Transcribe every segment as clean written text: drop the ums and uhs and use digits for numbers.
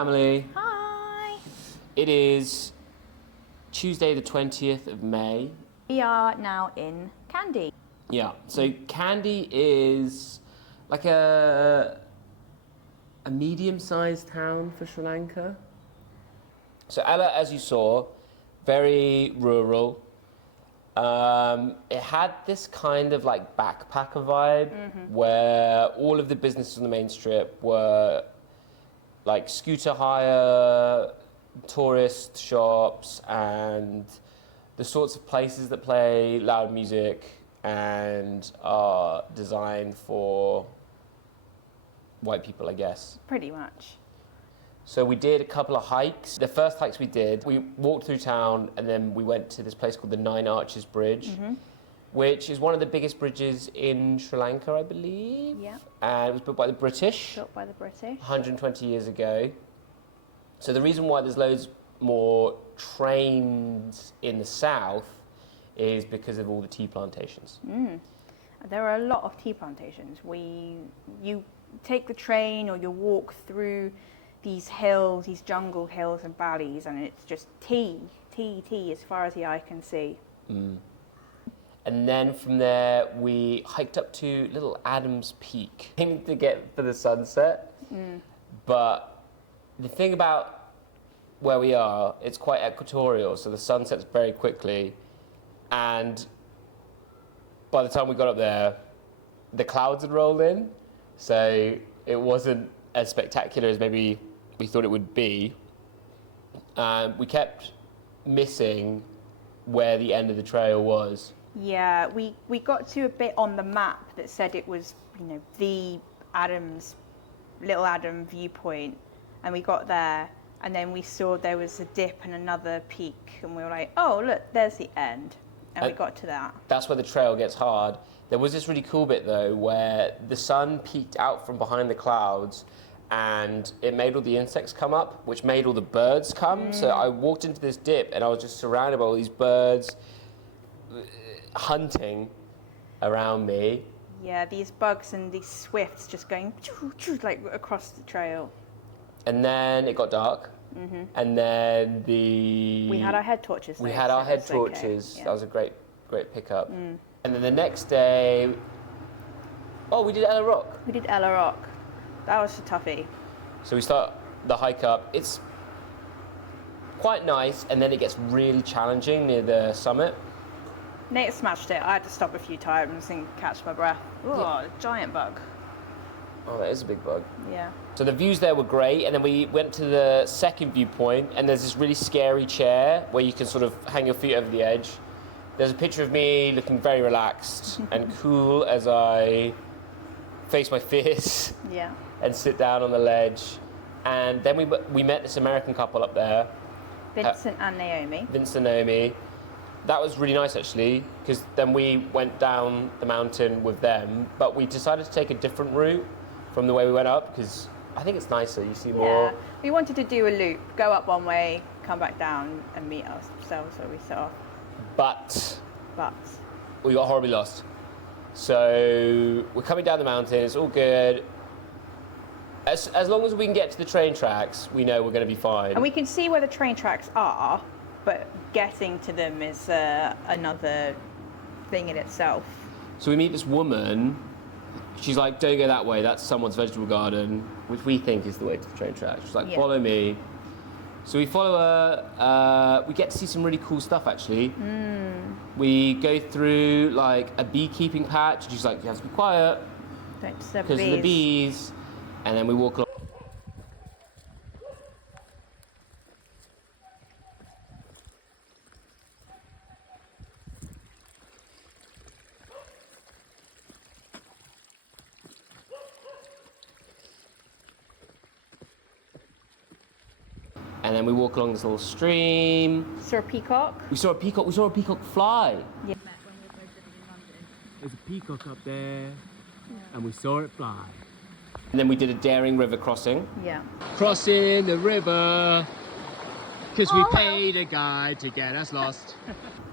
Family. Hi. It is Tuesday the 20th of May. We are now in Kandy. Yeah, so Kandy is like a medium-sized town for Sri Lanka. So Ella, as you saw, very rural. It had this kind of like backpacker vibe where all of the businesses on the main strip were like scooter hire, tourist shops, and the sorts of places that play loud music and are designed for white people, I guess. Pretty much. So we did a couple of hikes. The first hikes we did, we walked through town and then we went to this place called the Nine Arches Bridge, which is one of the biggest bridges in Sri Lanka, I believe. Yeah. And it was built by the British. Built by the British. 120 years ago. So the reason why there's loads more trains in the south is because of all the tea plantations. There are a lot of tea plantations. You take the train or you walk through these hills, these jungle hills and valleys, and it's just tea as far as the eye can see. And then from there, we hiked up to Little Adams Peak to get for the sunset. But the thing about where we are, it's quite equatorial, so the sun sets very quickly. And by the time we got up there, the clouds had rolled in, so it wasn't as spectacular as maybe we thought it would be. We kept missing where the end of the trail was. Yeah, we got to a bit on the map that said it was, the Little Adam viewpoint, and we got there, and then we saw there was a dip and another peak, and we were like, oh look, there's the end, and we got to that. That's where the trail gets hard. There was this really cool bit though, where the sun peeked out from behind the clouds, and it made all the insects come up, which made all the birds come. So I walked into this dip, and I was just surrounded by all these birds hunting around me. Yeah, these bugs and these swifts just going like across the trail. And then it got dark, and then We had our head torches. we though, had so our head it's okay. torches. Yeah. That was a great pickup. And then the next day, we did Ella Rock. We did Ella Rock. That was a toughie. So we start the hike up. It's quite nice, and then it gets really challenging near the summit. Nate smashed it. I had to stop a few times and catch my breath. Oh, giant bug. Oh, that is a big bug. Yeah. So the views there were great, and then we went to the second viewpoint, and there's this really scary chair where you can sort of hang your feet over the edge. There's a picture of me looking very relaxed and cool as I face my fears Yeah. and sit down on the ledge. And then we met this American couple up there, Vincent and Naomi. Vince and Naomi. That was really nice actually, because then we went down the mountain with them, but we decided to take a different route from the way we went up, because I think it's nicer, you see more. Yeah. We wanted to do a loop, go up one way, come back down and meet ourselves where we set off. But But we got horribly lost. So we're coming down the mountain, it's all good. As long as we can get to the train tracks, we know we're going to be fine. and we can see where the train tracks are, but getting to them is another thing in itself. So we meet this woman. She's like, don't go that way, that's someone's vegetable garden, which we think is the way to the train tracks. She's like, Yeah. follow me. So we follow her. We get to see some really cool stuff, actually. We go through like a beekeeping patch. She's like, you have to be quiet Don't disturb because of the bees. And then we walk along. And then we walk along this little stream. Saw a peacock. We saw a peacock fly. Yeah. There's a peacock up there, and we saw it fly. And then we did a daring river crossing. Yeah. Crossing the river, because we paid a guide to get us lost.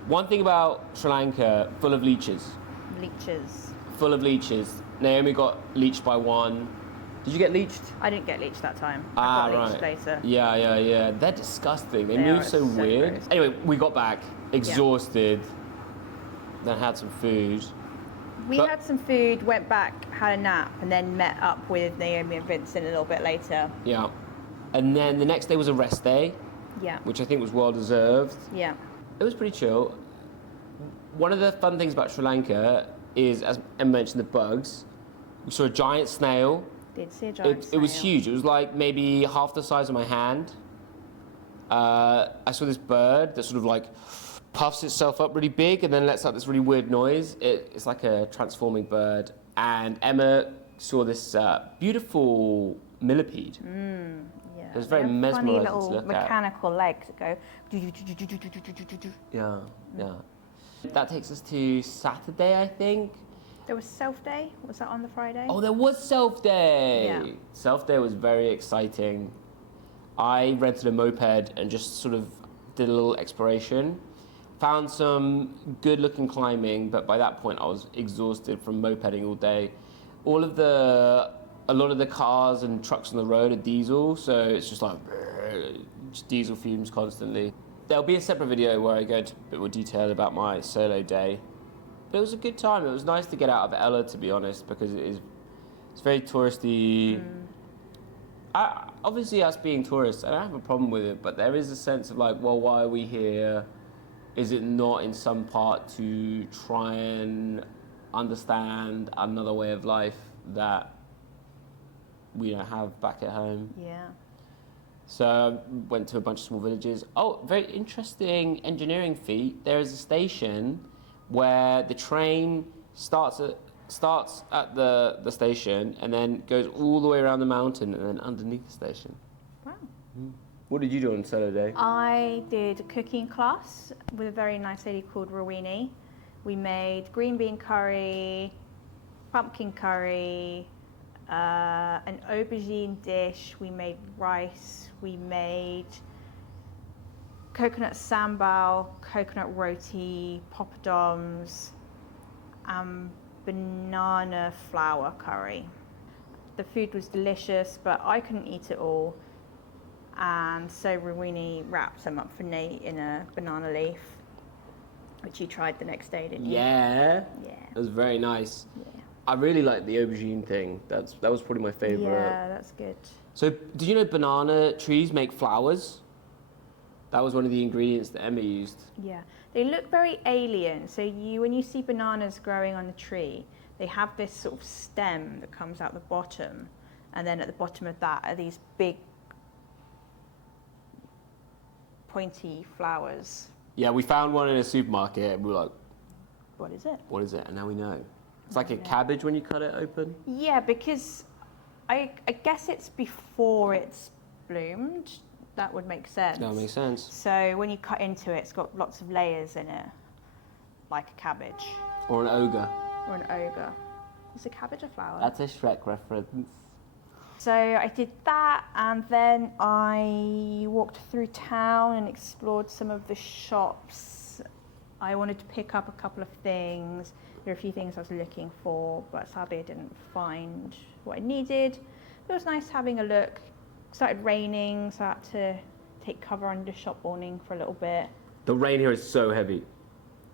One thing about Sri Lanka, full of leeches. Leeches. Full of leeches. Naomi got leeched by one. Did you get leached? I didn't get leached that time. I got leached later. Yeah. They're disgusting. They They move are so so weird. gross. Anyway, we got back exhausted. Then had some food. We had some food, went back, had a nap, and then met up with Naomi and Vincent a little bit later. Yeah. And then the next day was a rest day. Yeah. Which I think was well deserved. Yeah. It was pretty chill. One of the fun things about Sri Lanka is, as Emma mentioned, the bugs. We saw a giant snail. Did see a giant snail. It was huge. It was like maybe half the size of my hand. I saw this bird that sort of like puffs itself up really big and then lets out this really weird noise. It's like a transforming bird. And Emma saw this beautiful millipede. Yeah. It was very They have mesmerising funny to little look at. mechanical legs that go. Yeah. That takes us to Saturday, I think. There was Self Day. Was that on the Friday? Oh, there was Self Day. Yeah. Self Day was very exciting. I rented a moped and just sort of did a little exploration. Found some good looking climbing, but by that point I was exhausted from mopeding all day. A lot of the cars and trucks on the road are diesel, so it's just like just diesel fumes constantly. There'll be a separate video where I go into a bit more detail about my solo day. But it was a good time. It was nice to get out of Ella, to be honest, because it's very touristy. Obviously, us being tourists, I don't have a problem with it, but there is a sense of like, well, why are we here? Is it not in some part to try and understand another way of life that we don't have back at home? Yeah. So I went to a bunch of small villages. Oh, very interesting engineering feat. There is a station where the train starts at the station and then goes all the way around the mountain and then underneath the station. Wow. What did you do on solo day? I did a cooking class with a very nice lady called Rowini. We made green bean curry, pumpkin curry, an aubergine dish. We made rice. We made coconut sambal, coconut roti, poppadoms, and banana flour curry. The food was delicious, but I couldn't eat it all. And so Rowini wrapped some up for Nate in a banana leaf, which you tried the next day, didn't you? Yeah. Yeah. It was very nice. Yeah. I really liked the aubergine thing. That was probably my favourite. Yeah, that's good. So, did you know banana trees make flowers? That was one of the ingredients that Emma used. Yeah, they look very alien. So when you see bananas growing on the tree, they have this sort of stem that comes out the bottom, and then at the bottom of that are these big pointy flowers. Yeah, we found one in a supermarket and we were like, What is it? what is it? And now we know. It's like a cabbage when you cut it open. Yeah, because I guess it's before it's bloomed. That would make sense. That makes sense. So when you cut into it, it's got lots of layers in it, like a cabbage Or an ogre. or an ogre. Is a cabbage a flower? That's a Shrek reference. So I did that, and then I walked through town and explored some of the shops. I wanted to pick up a couple of things. There were a few things I was looking for, but sadly I didn't find what I needed. It was nice having a look. It started raining, so I had to take cover under the shop awning for a little bit. The rain here is so heavy.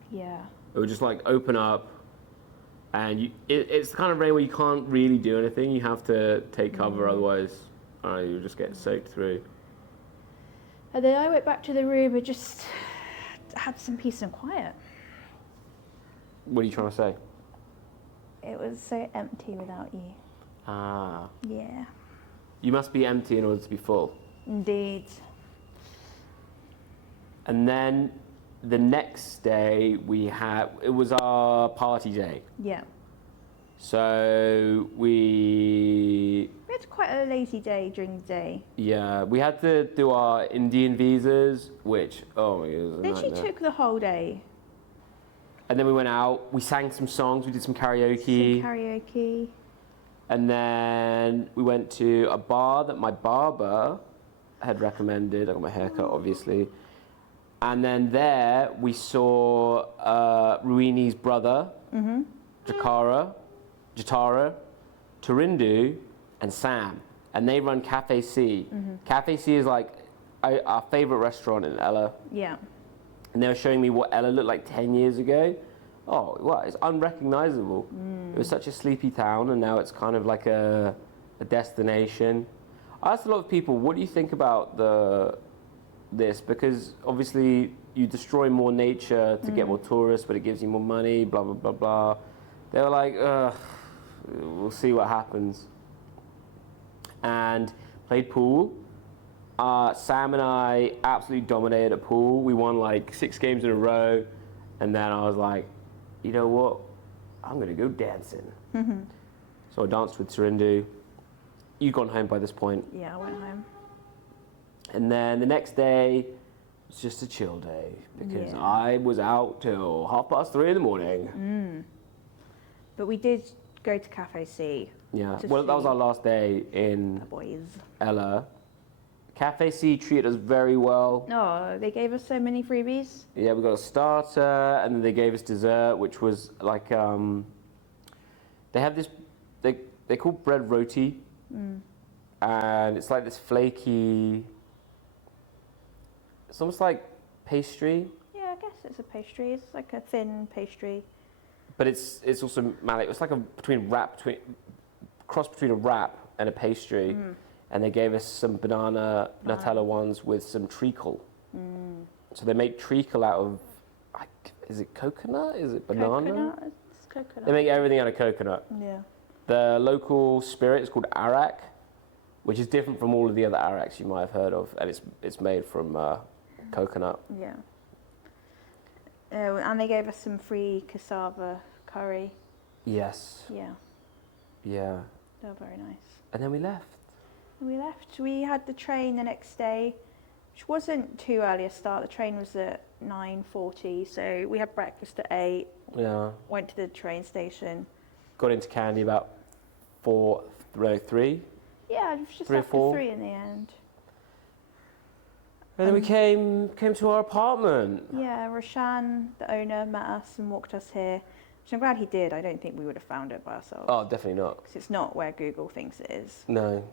Yeah. It would just like open up, and it's the kind of rain where you can't really do anything. You have to take cover, otherwise, I don't know, you'll just get soaked through. And then I went back to the room and just had some peace and quiet. What are you trying to say? It was so empty without you. Ah. Yeah. You must be empty in order to be full. Indeed. And then the next day it was our party day. Yeah. So we had quite a lazy day during the day. Yeah, we had to do our Indian visas, which, oh my God, it was a Literally nightmare. took the whole day. And then we went out, we sang some songs, we did some karaoke. Some karaoke. And then we went to a bar that my barber had recommended. I got my hair cut, obviously. And then there we saw Ruini's brother, Jatara, Turindu, and Sam, and they run Cafe C. Cafe C is like our favorite restaurant in Ella. Yeah. And they were showing me what Ella looked like 10 years ago. Oh, wow, it's unrecognizable. It was such a sleepy town, and now it's kind of like a destination. I asked a lot of people, what do you think about this? Because obviously you destroy more nature to get more tourists, but it gives you more money, blah, blah, blah, blah. They were like, we'll see what happens. And played pool. Sam and I absolutely dominated at pool. We won like 6 games in a row. And then I was like, you know what? I'm going to go dancing. So I danced with Serindu. You'd gone home by this point. Yeah, I went home. And then the next day was just a chill day because I was out till 3:30 in the morning. But we did go to Cafe C. Yeah, well, that was our last day in The boys. Ella. Cafe C treated us very well. Oh, they gave us so many freebies. Yeah, we got a starter, and then they gave us dessert, which was like they have this they call bread roti, and it's like this flaky. It's almost like pastry. Yeah, I guess it's a pastry. It's like a thin pastry. But it's also malleable. It's like a cross between a wrap and a pastry. And they gave us some banana Nutella ones with some treacle. So they make treacle out of, is it coconut? Is it banana? Coconut? It's coconut. They make everything out of coconut. Yeah. The local spirit is called arak, which is different from all of the other araks you might have heard of, and it's made from coconut. Yeah. And they gave us some free cassava curry. Yes. Yeah, Yeah. they were very nice. And then we left. And we left. We had the train the next day, which wasn't too early a start. The train was at 9:40, so we had breakfast at 8. Yeah. Went to the train station. Got into Kandy about 3. Yeah, it was just 3 or after 4. 3 in the end. And then we came to our apartment. Yeah, Roshan, the owner, met us and walked us here, which I'm glad he did. I don't think we would have found it by ourselves. Oh, definitely not. Because it's not where Google thinks it is. No.